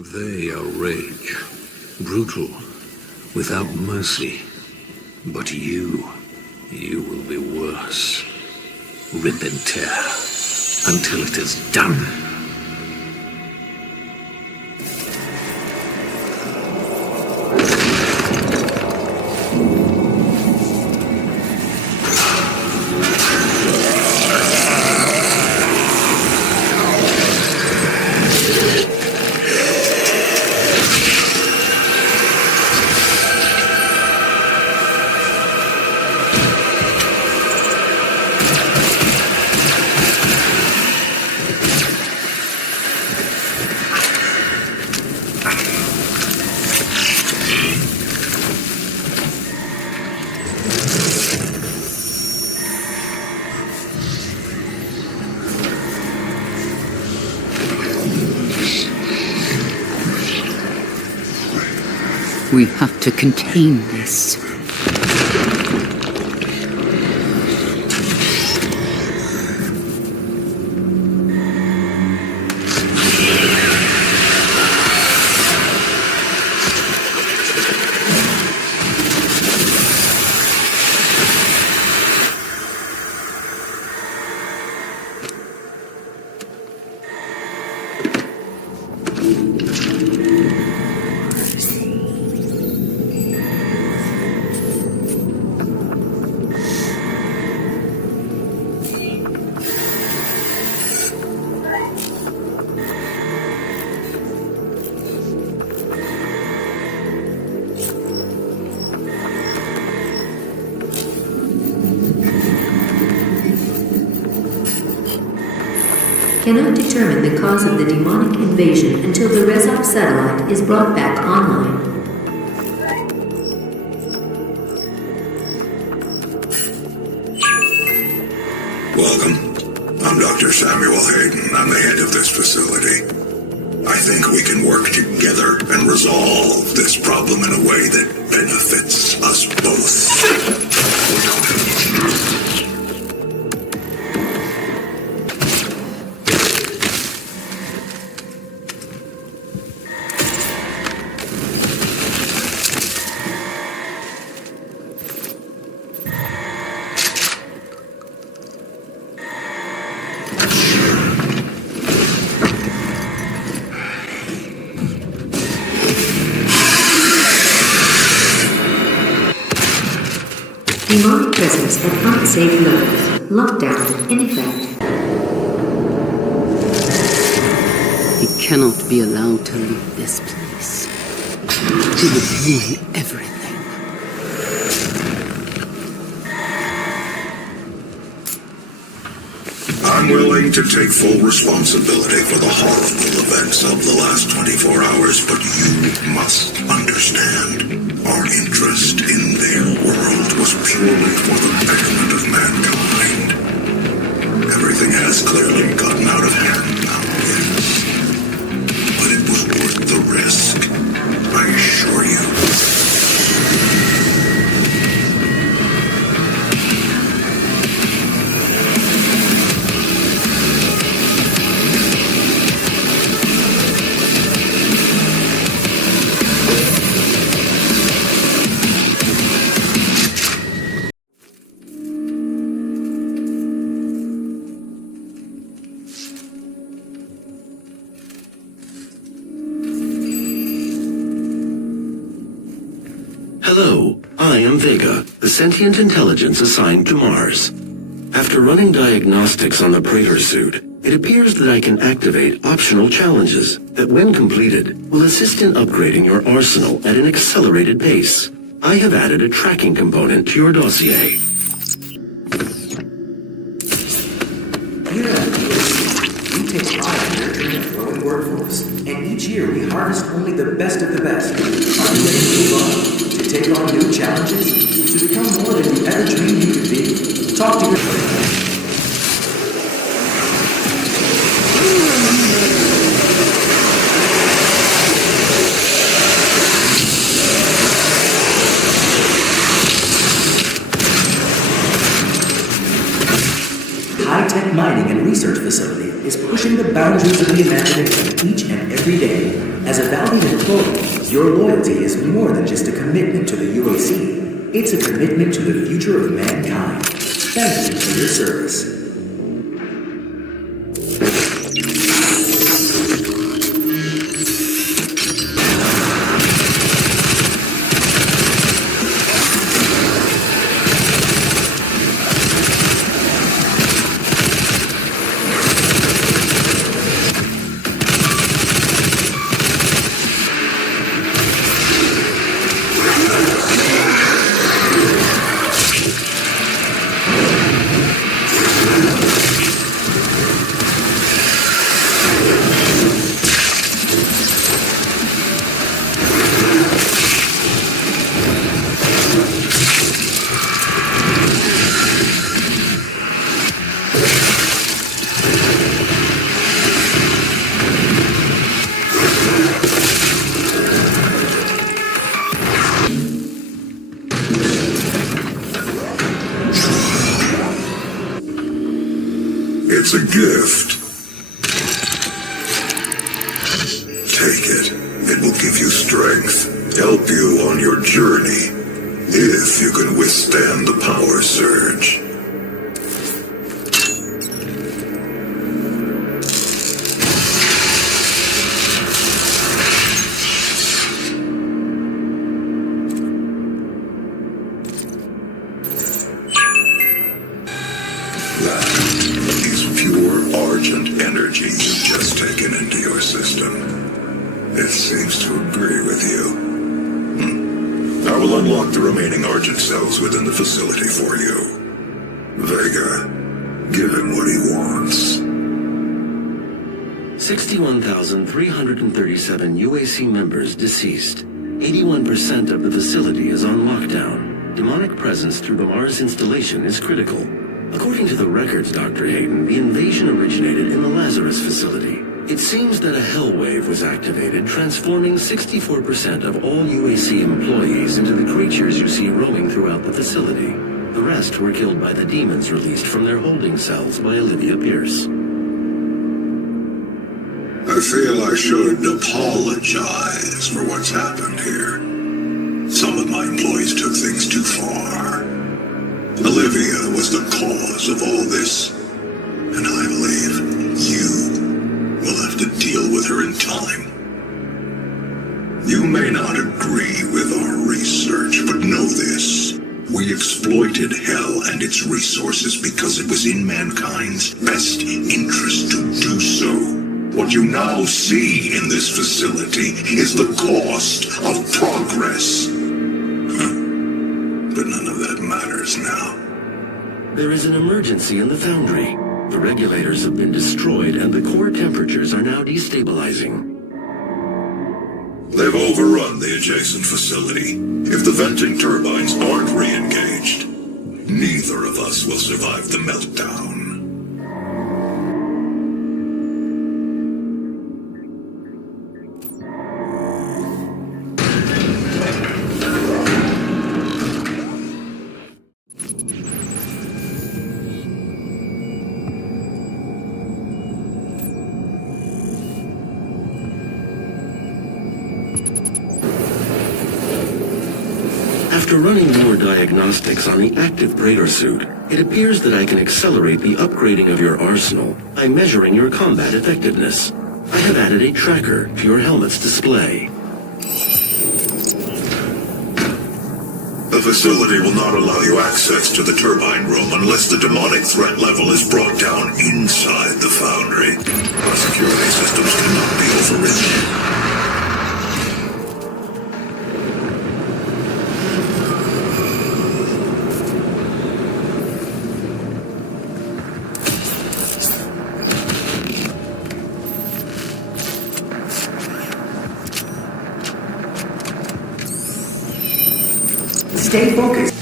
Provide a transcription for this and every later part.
They are rage, brutal, without mercy. But you will be worse. Rip and tear until it is done. We have to contain this. Cannot determine the cause of the demonic invasion until the Rezop satellite is brought back online. Welcome. I'm Dr. Samuel Hayden. I'm the head of this facility. I think we can work together and resolve this problem in a way that benefits us both. Demonic presence at unsafe levels. Lockdown in effect. He cannot be allowed to leave this place. He would ruin everything. I'm willing to take full responsibility for the horrible events of the last 24 hours, but you must understand. Our interest in their world was purely for the betterment of mankind. Everything has clearly gotten out of hand now, yes. But it was worth the risk, I assure you. Hello, I am Vega, the sentient intelligence assigned to Mars. After running diagnostics on the Praetor suit, it appears that I can activate optional challenges that, when completed, will assist in upgrading your arsenal at an accelerated pace. I have added a tracking component to your dossier. We take pride in nurturing a growing workforce, and each year we harvest only the best of the best. Are you ready to move on? To take on new challenges? To become more than you ever dreamed you could be? Talk to your high-tech mining and research facility is pushing the boundaries of the imagination each and every day, As a valued employee, your loyalty is more than just a commitment to the UAC. It's a commitment to the future of mankind. Thank you for your service. It's a gift. Take it. It will give you strength, help you on your journey, if you can withstand the power surge. It seems to agree with you. I will unlock the remaining Argent cells within the facility for you. Vega, give him what he wants. 61,337 UAC members deceased. 81% of the facility is on lockdown. Demonic presence through the Mars installation is critical. According to the records, Dr. Hayden, the invasion originated in the Lazarus facility. It seems that a hell wave was activated, transforming 64% of all UAC employees into the creatures you see roaming throughout the facility. The rest were killed by the demons released from their holding cells by Olivia Pierce. I feel I should apologize for what's happened here. Some of my employees took things too far. Olivia was the cause of all this, and I believe you will have to deal with her in time. You may not agree with our research, but know this. We exploited hell and its resources because it was in mankind's best interest to do so. What you now see in this facility is the cost of progress. But none of that matters now. There is an emergency in the foundry. The regulators have been destroyed and the core temperatures are now destabilizing. They've overrun the adjacent facility. If the venting turbines aren't re-engaged, neither of us will survive the meltdown. After running more diagnostics on the active Praetor suit, it appears that I can accelerate the upgrading of your arsenal by measuring your combat effectiveness. I have added a tracker to your helmet's display. The facility will not allow you access to the turbine room unless the demonic threat level is brought down inside the foundry. Our security systems cannot be overridden. Stay focused.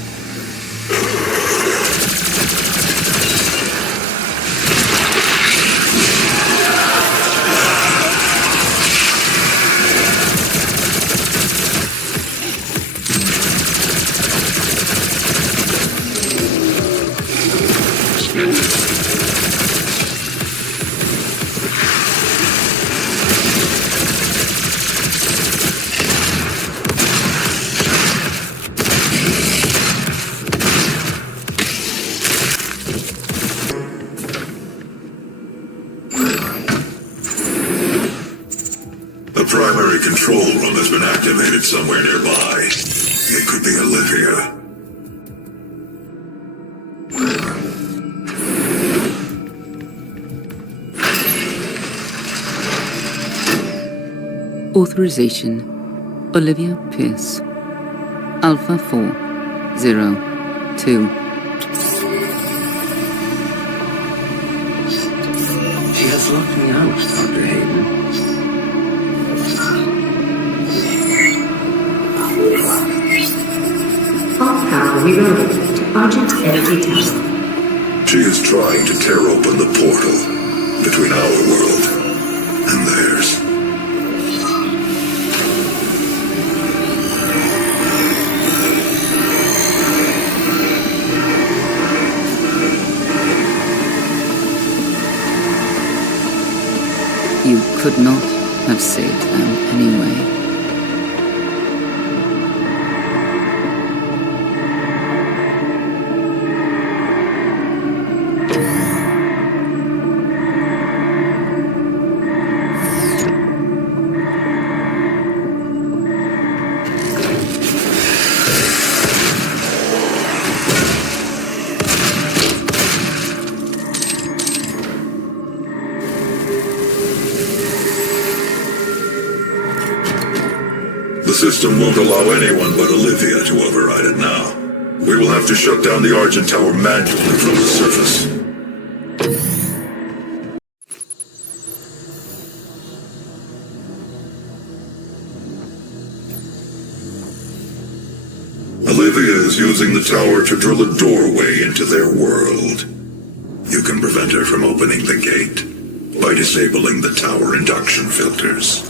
A primary control room has been activated somewhere nearby. It could be Olivia. Authorization. Olivia Pierce. Alpha 402. She has locked me out, Dr. Hayden. All power rerouted to Argent Energy Tower. She is trying to tear open the portal between our world and theirs. You could not have saved them anyway. The system won't allow anyone but Olivia to override it now. We will have to shut down the Argent Tower manually from the surface. Olivia is using the tower to drill a doorway into their world. You can prevent her from opening the gate by disabling the tower induction filters.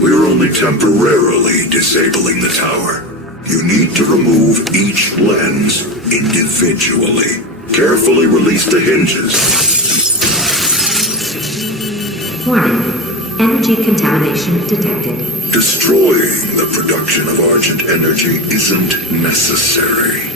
We're only temporarily disabling the tower. You need to remove each lens individually. Carefully release the hinges. Warning. Energy contamination detected. Destroying the production of Argent energy isn't necessary.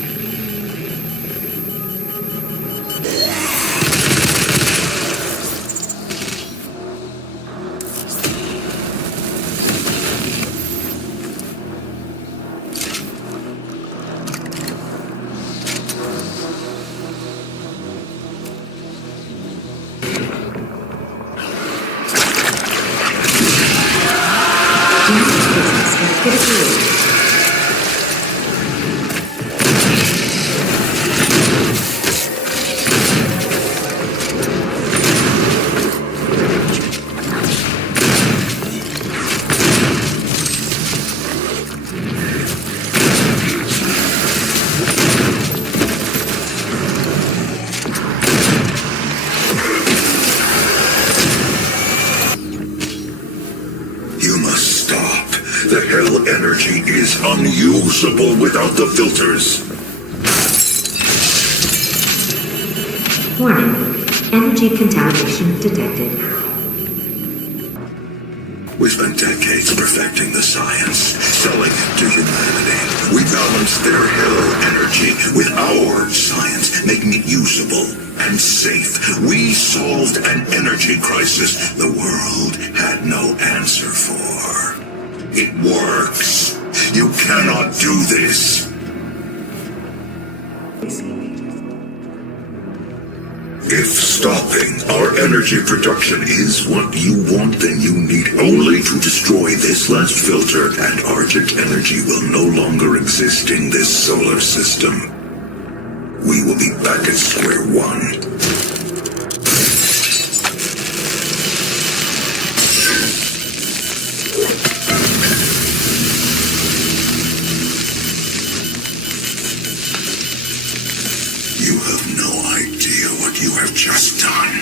The hell energy is unusable without the filters. Warning. Energy contamination detected. We spent decades perfecting the science, selling it to humanity. We balanced their hell energy with our science, making it usable and safe. We solved an energy crisis the world had no answer for. It works. You cannot do this. If stopping our energy production is what you want, then you need only to destroy this last filter, and Argent energy will no longer exist in this solar system. We will be back at square one. You have no idea what you have just done.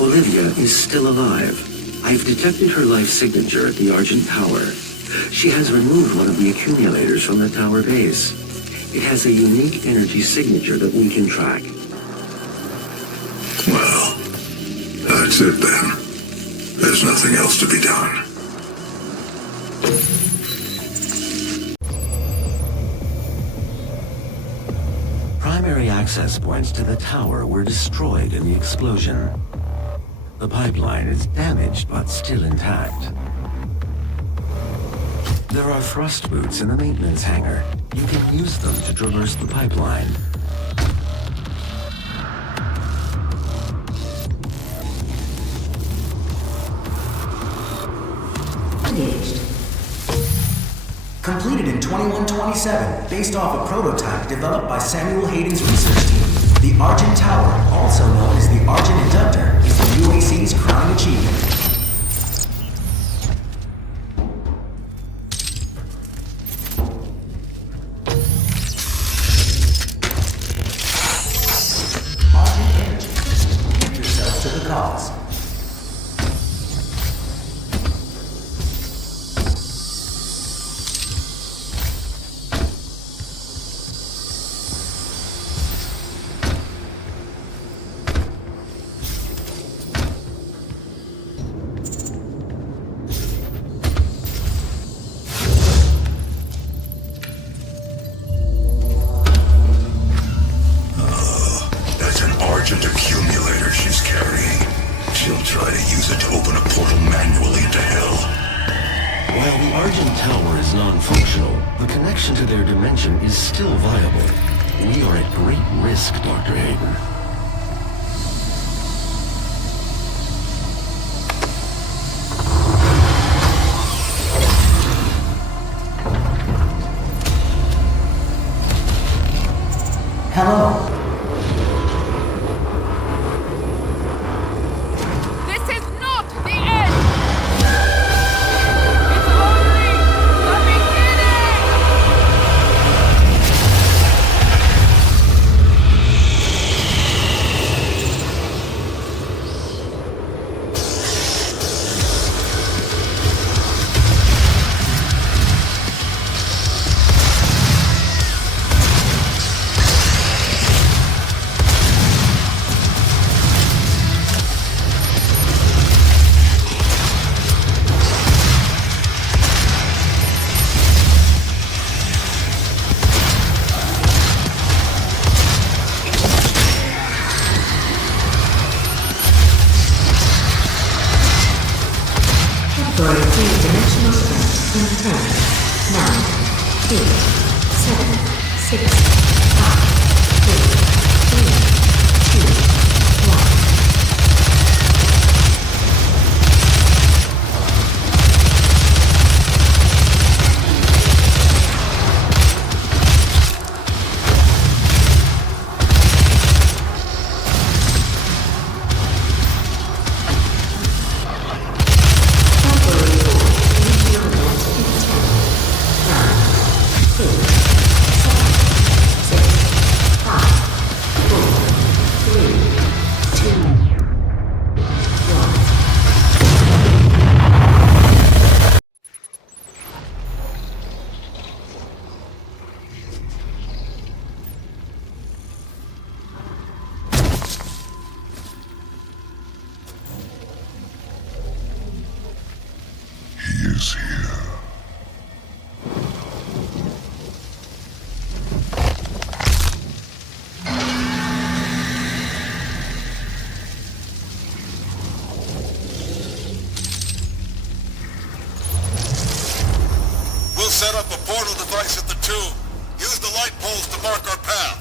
Olivia is still alive. I've detected her life signature at the Argent Tower. She has removed one of the accumulators from the tower base. It has a unique energy signature that we can track. Well, that's it then. There's nothing else to be done. Primary access points to the tower were destroyed in the explosion. The pipeline is damaged but still intact. There are thrust boots in the maintenance hangar. You can use them to traverse the pipeline. Engaged. Completed in 2127, based off a prototype developed by Samuel Hayden's research team. The Argent Tower, also known as the Argent Inductor, is the UAC's crowning achievement. Argent Energy. Give yourself to the cause. That's an Argent accumulator she's carrying. She'll try to use it to open a portal manually into hell. While the Argent Tower is non-functional, the connection to their dimension is still viable. We are at great risk, Dr. Hayden. Hello. This is not the end! It's only the beginning! Category 3-dimensional strength in 10, 9, 8, 7, 6, 5, 4, 3, 2, 1. He is here. We'll set up a portal device at the tomb. Use the light poles to mark our path.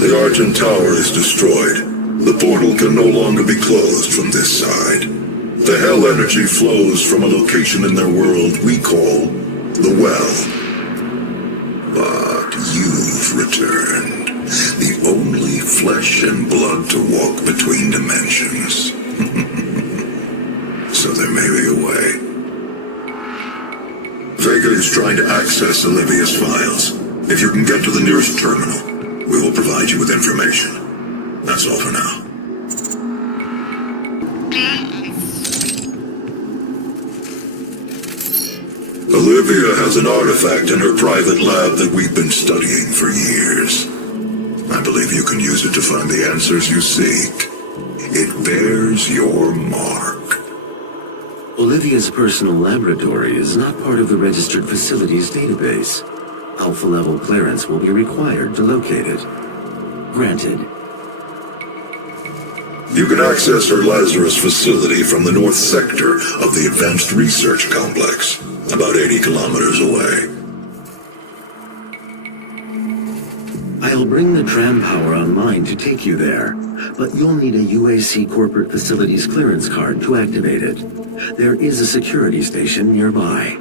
The Argent Tower is destroyed. The portal can no longer be closed from this side. The hell energy flows from a location in their world we call the Well. But you've returned. The only flesh and blood to walk between dimensions. So there may be a way. Vega is trying to access Olivia's files. If you can get to the nearest terminal, we will provide you with information. That's all for now. Olivia has an artifact in her private lab that we've been studying for years. I believe you can use it to find the answers you seek. It bears your mark. Olivia's personal laboratory is not part of the registered facilities database. Alpha-level clearance will be required to locate it. Granted. You can access her Lazarus facility from the north sector of the Advanced Research Complex, about 80 kilometers away. I'll bring the tram power online to take you there, but you'll need a UAC corporate facilities clearance card to activate it. There is a security station nearby.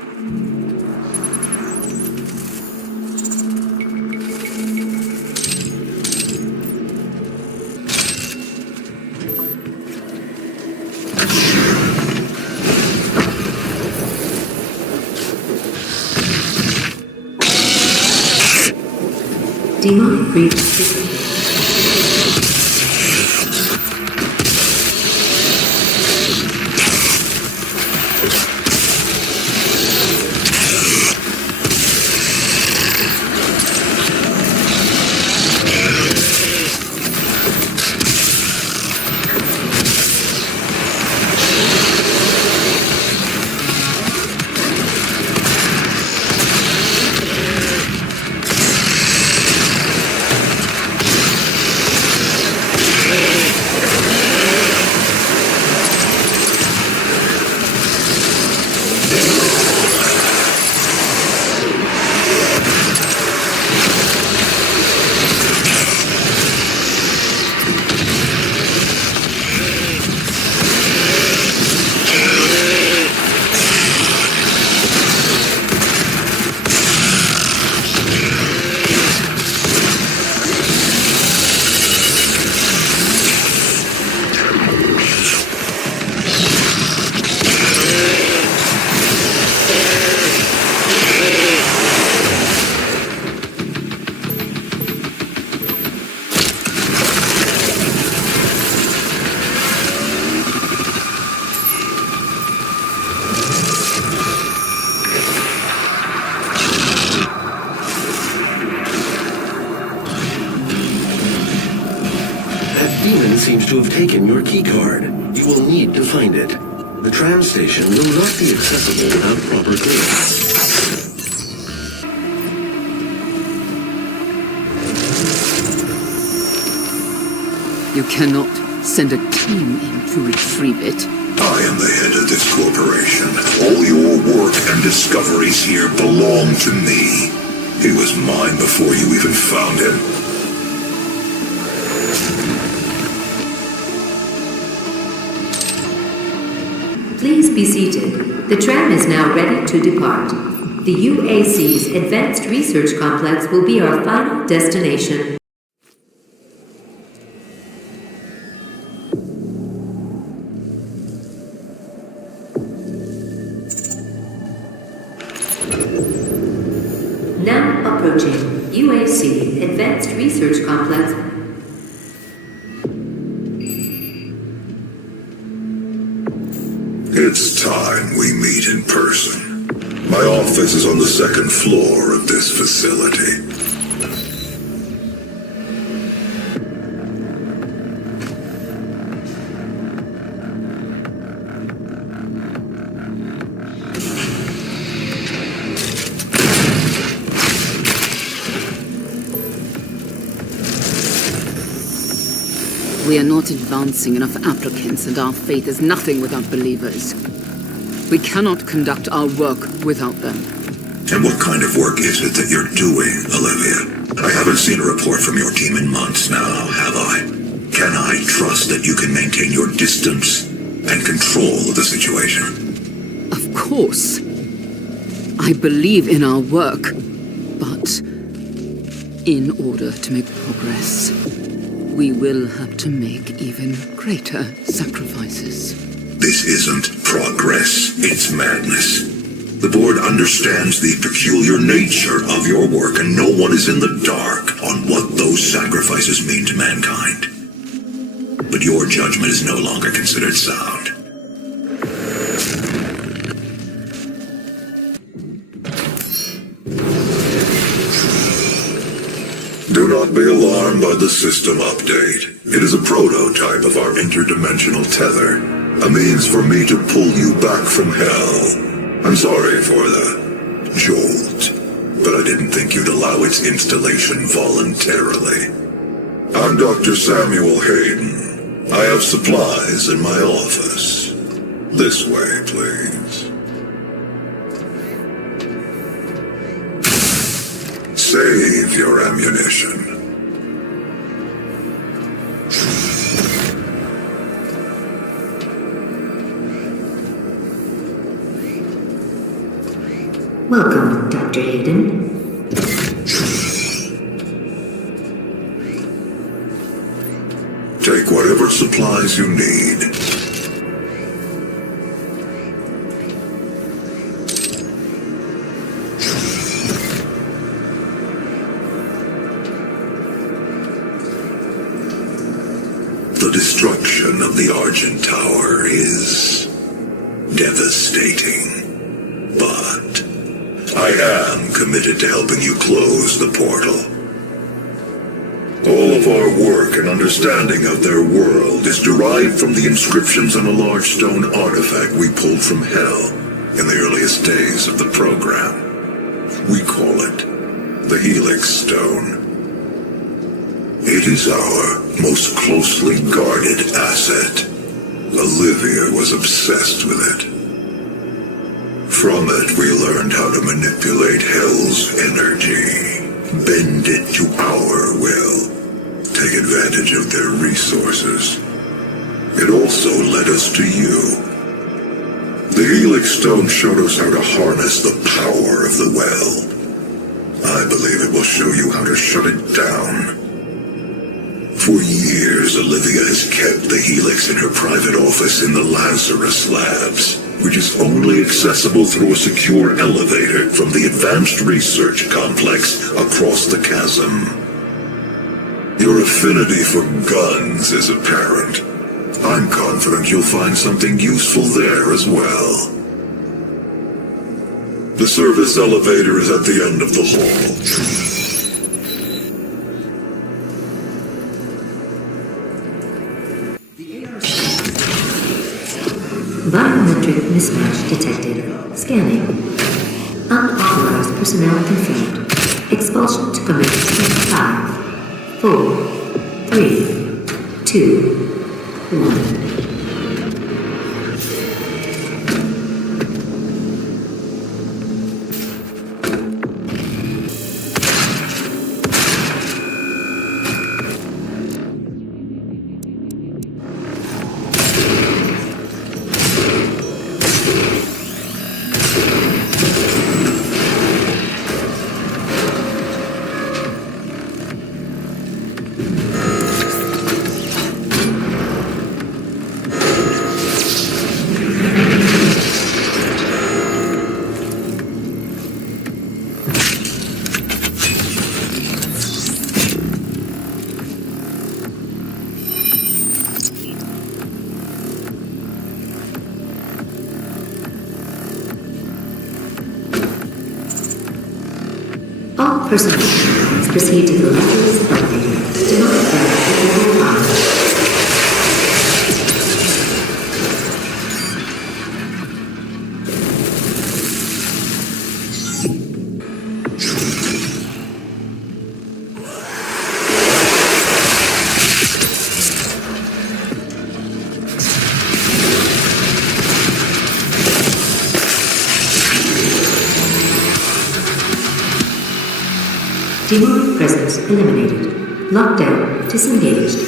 Demonic breach. Seems to have taken your keycard. You will need to find it. The tram station will not be accessible without proper clearance. You cannot send a team in to retrieve it. I am the head of this corporation. All your work and discoveries here belong to me. He was mine before you even found him. Please be seated. The tram is now ready to depart. The UAC's Advanced Research Complex will be our final destination. Now approaching UAC Advanced Research Complex. It's time we meet in person. My office is on the second floor of this facility. We are not advancing enough applicants, and our faith is nothing without believers. We cannot conduct our work without them. And what kind of work is it that you're doing, Olivia? I haven't seen a report from your team in months now, have I? Can I trust that you can maintain your distance and control the situation? Of course. I believe in our work, but in order to make progress, we will have to make even greater sacrifices. This isn't progress, it's madness. The board understands the peculiar nature of your work, and no one is in the dark on what those sacrifices mean to mankind. But your judgment is no longer considered sound. Do not be alarmed by the system update. It is a prototype of our interdimensional tether, a means for me to pull you back from hell. I'm sorry for the jolt, but I didn't think you'd allow its installation voluntarily. I'm Dr. Samuel Hayden. I have supplies in my office. This way, please. Save your ammunition. Welcome, Dr. Hayden. Take whatever supplies you need. The destruction of the Argent Tower is devastating, but I am committed to helping you close the portal. All of our work and understanding of their world is derived from the inscriptions on a large stone artifact we pulled from Hell in the earliest days of the program. We call it the Helix Stone. It is our most closely guarded asset. Olivia was obsessed with it. From it, we learned how to manipulate Hell's energy, bend it to our will, take advantage of their resources. It also led us to you. The Helix Stone showed us how to harness the power of the well. I believe it will show you how to shut it down. For years, Olivia has kept the Helix in her private office in the Lazarus Labs, which is only accessible through a secure elevator from the advanced research complex across the chasm. Your affinity for guns is apparent. I'm confident you'll find something useful there as well. The service elevator is at the end of the hall. Biometric mismatch detected. Scanning. Unauthorized personnel confirmed. Expulsion to commence in 5, 4, 3, 2, 1. All personnel proceed to the Lazarus elevator. Do not advance before the line. Demonic presence eliminated. Lockdown disengaged.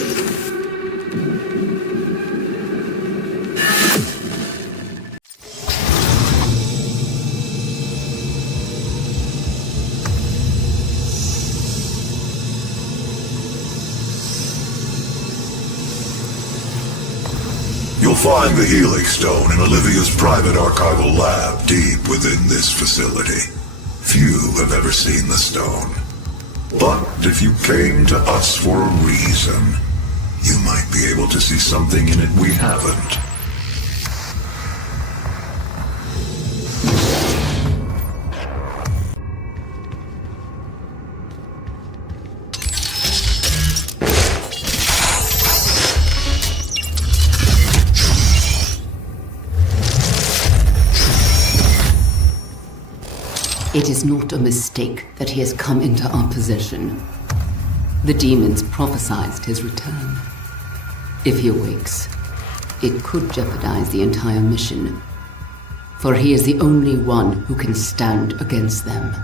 You'll find the Helix Stone in Olivia's private archival lab deep within this facility. Few have ever seen the stone. But if you came to us for a reason, you might be able to see something in it we haven't. It is not a mistake that he has come into our possession. The demons prophesied his return. If he awakes, it could jeopardize the entire mission, for he is the only one who can stand against them.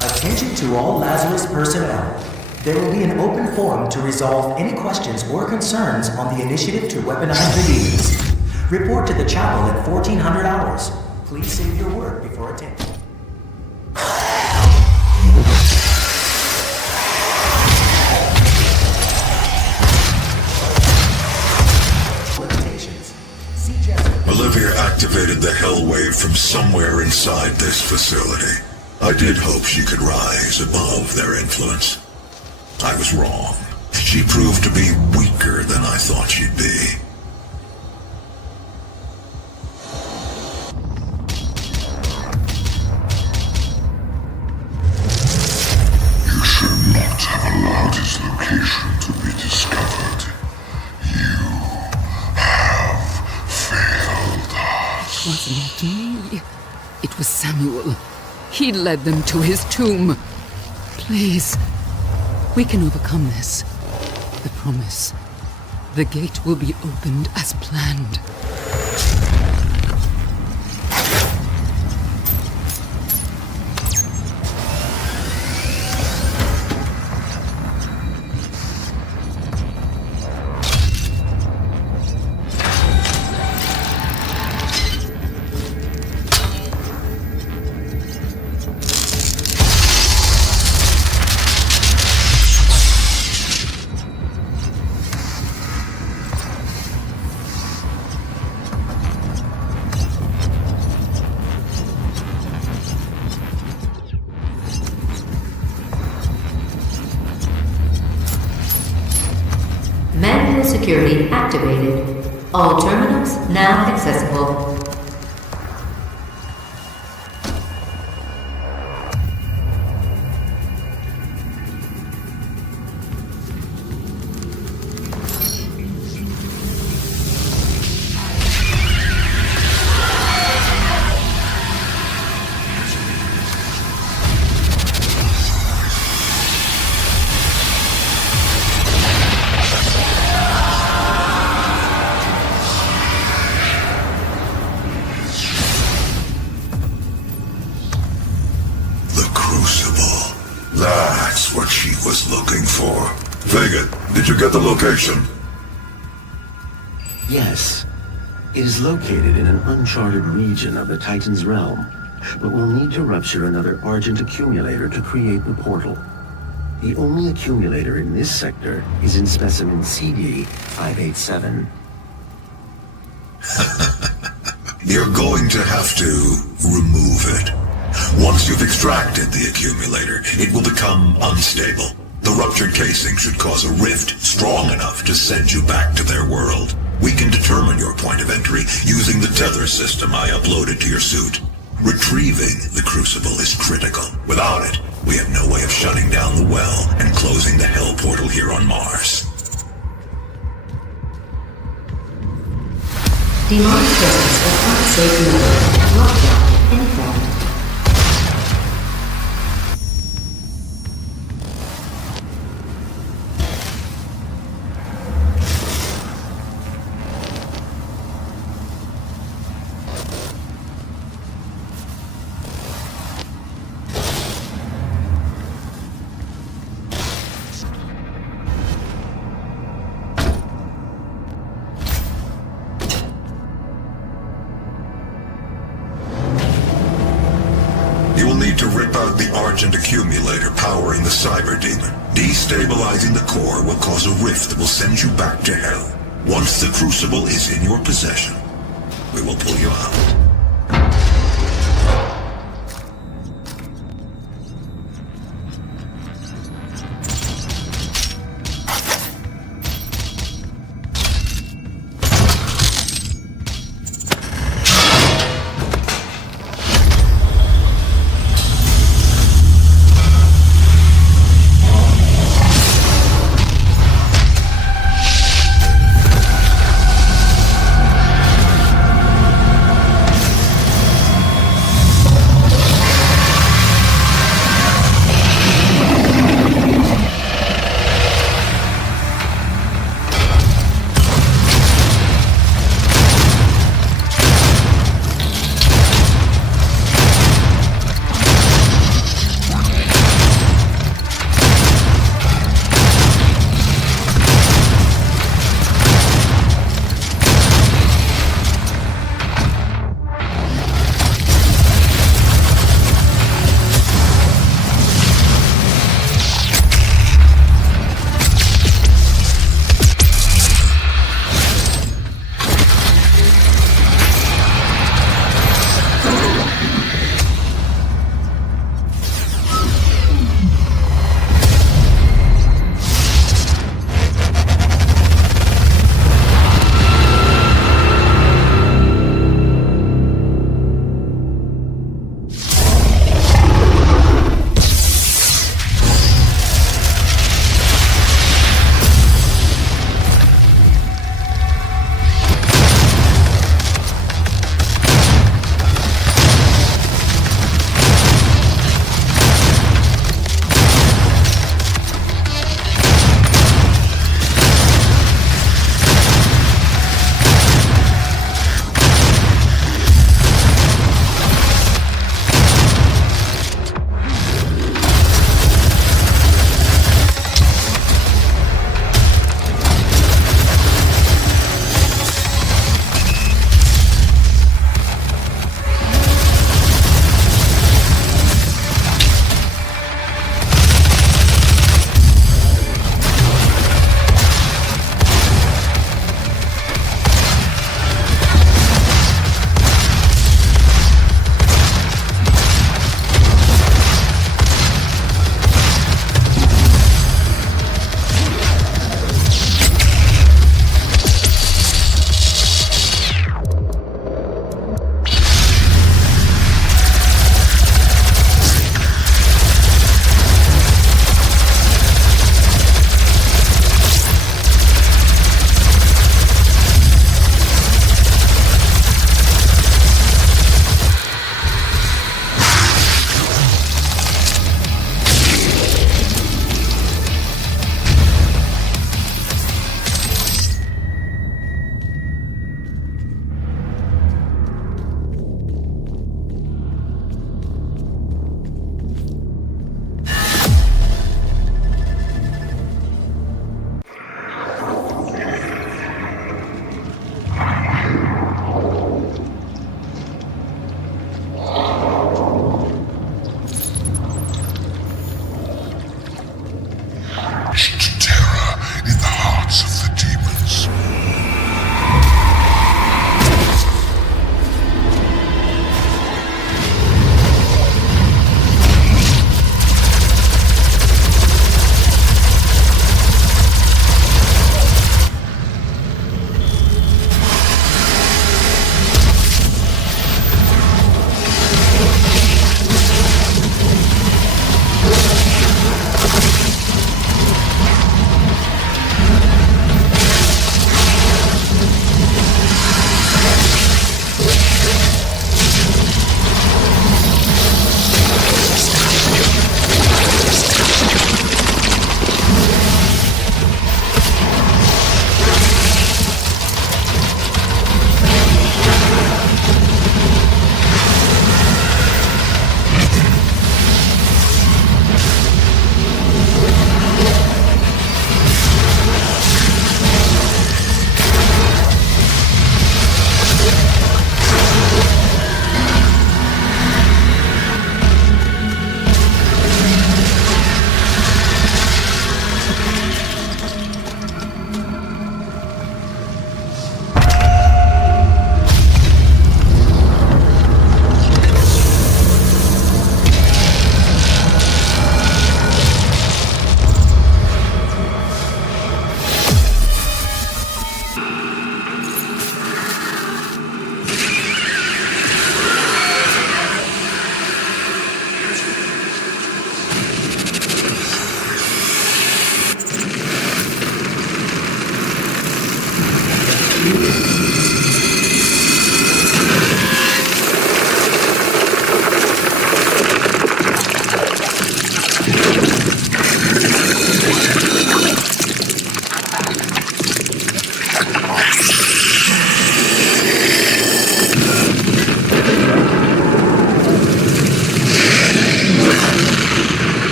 Attention to all Lazarus personnel. There will be an open forum to resolve any questions or concerns on the initiative to weaponize the demons. Report to the chapel at 1400 hours. Please save your word before attending. Olivia activated the Hell Wave from somewhere inside this facility. I did hope she could rise above their influence. I was wrong. She proved to be weaker than I thought she'd be. You should not have allowed his location to be discovered. You have failed us. It was not me. It was Samuel. He led them to his tomb. Please. We can overcome this. I promise. The gate will be opened as planned. Manual security activated. All terminals now accessible. That's what she was looking for. Vega, did you get the location? Yes. It is located in an uncharted region of the Titan's realm, but we'll need to rupture another Argent accumulator to create the portal. The only accumulator in this sector is in specimen CD-587. You're going to have to remove it. Once you've extracted the accumulator, it will become unstable. The ruptured casing should cause a rift strong enough to send you back to their world. We can determine your point of entry using the tether system I uploaded to your suit. Retrieving the Crucible is critical. Without it, we have no way of shutting down the well and closing the Hell portal here on Mars. Demonic presence at unsafe level. Lockdown informed. to rip out the Argent accumulator powering the Cyber Demon. Destabilizing the core will cause a rift that will send you back to hell. Once the Crucible is in your possession, we will pull you out.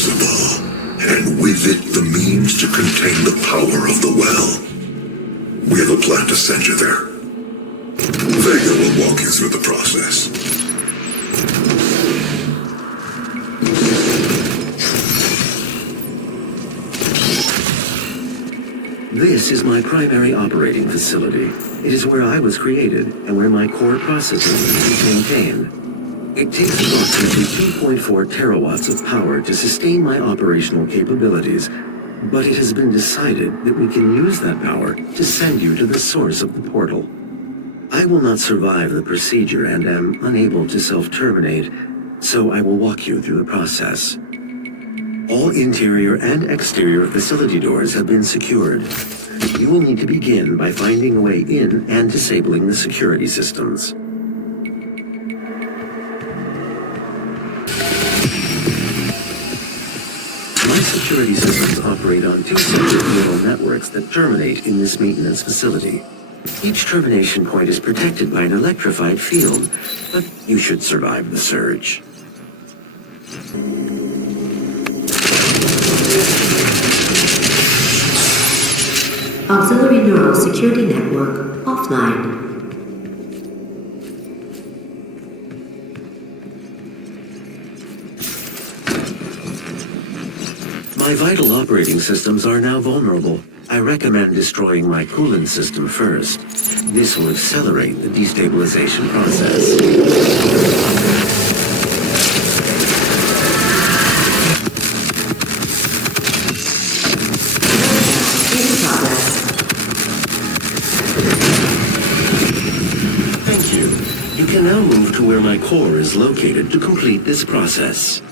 flexible, and with it the means to contain the power of the well. We have a plan to send you there. Vega will walk you through the process. This is my primary operating facility. It is where I was created and where my core processing is maintained. It takes approximately 2.4 terawatts of power to sustain my operational capabilities, but it has been decided that we can use that power to send you to the source of the portal. I will not survive the procedure and am unable to self-terminate, so I will walk you through the process. All interior and exterior facility doors have been secured. You will need to begin by finding a way in and disabling the security systems. My security systems operate on two separate neural networks that terminate in this maintenance facility. Each termination point is protected by an electrified field, but you should survive the surge. Auxiliary Neural Security Network offline. My vital operating systems are now vulnerable. I recommend destroying my coolant system first. This will accelerate the destabilization process. You can now move to where my core is located to complete this process.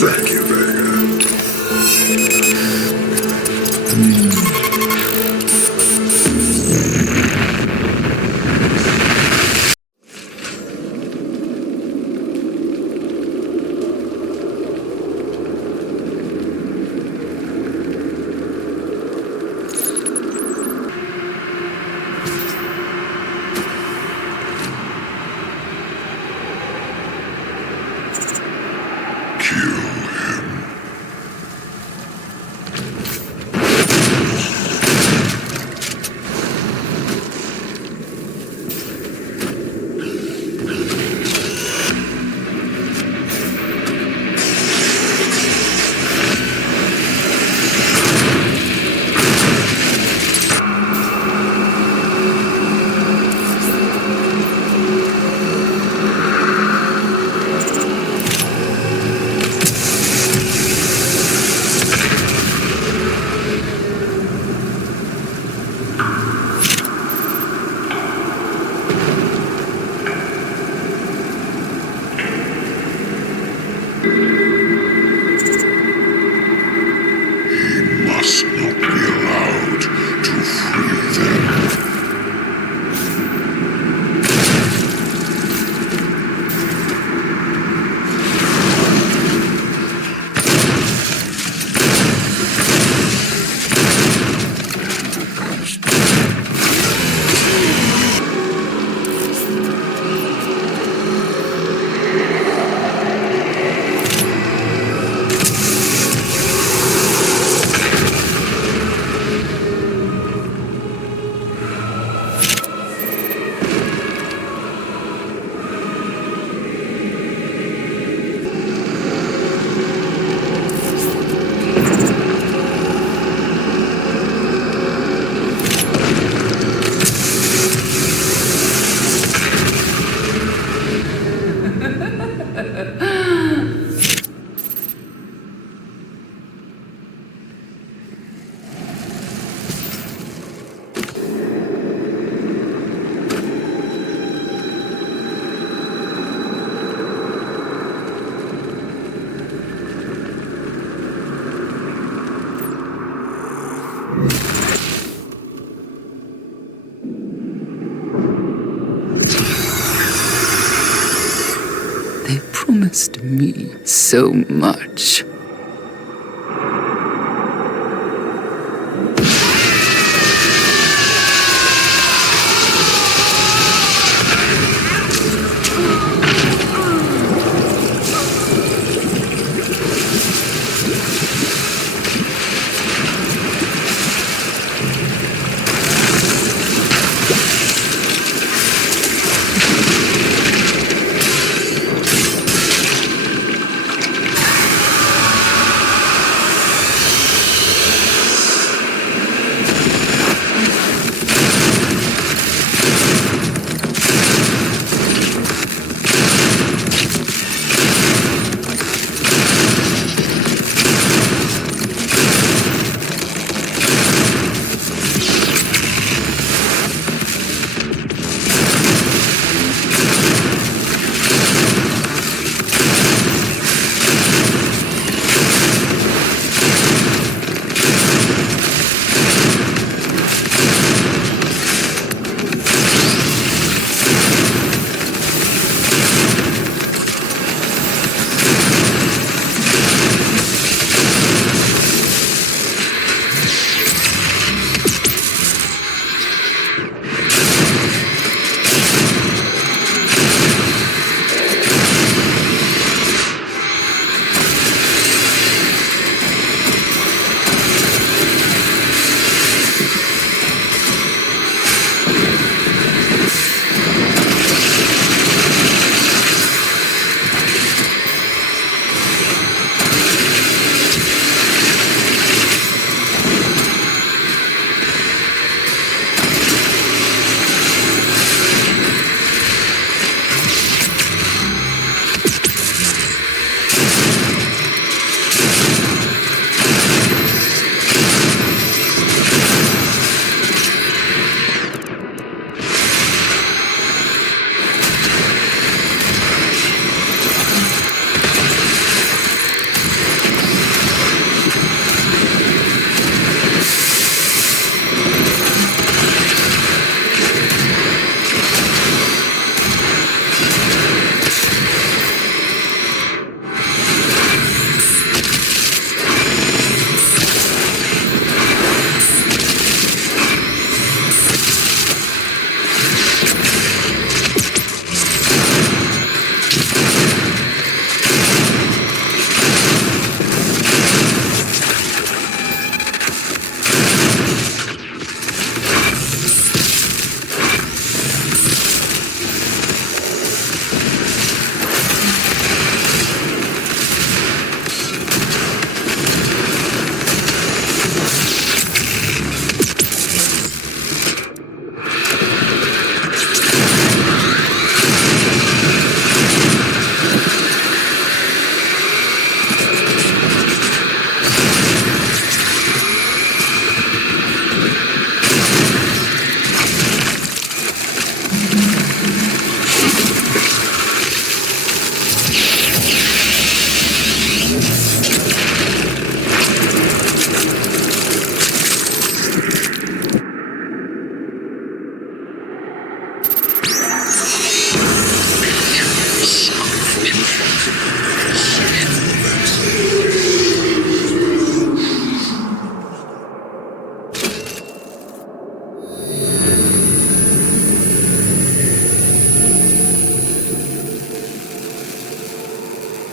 Thank you, Vega. Must not be allowed to free them. impressed me so much.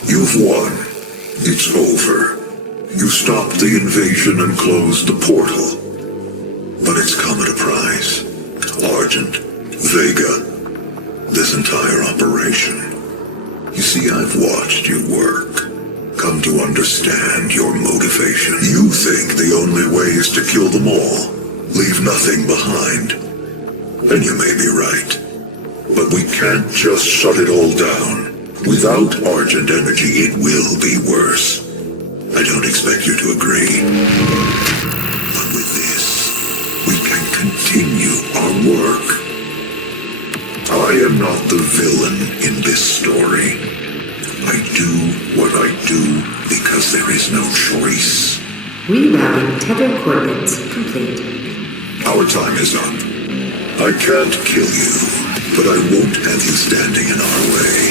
You've won. It's over. You stopped the invasion and closed the portal. But it's come at a price. Argent, Vega, this entire operation. You see, I've watched you work. Come to understand your motivation. You think the only way is to kill them all. Leave nothing behind. And you may be right. But we can't just shut it all down. Without Argent energy, it will be worse. I don't expect you to agree. But with this, we can continue our work. I am not the villain in this story. I do what I do because there is no choice. Rerouting tether coordinates complete. Our time is up. I can't kill you, but I won't have you standing in our way.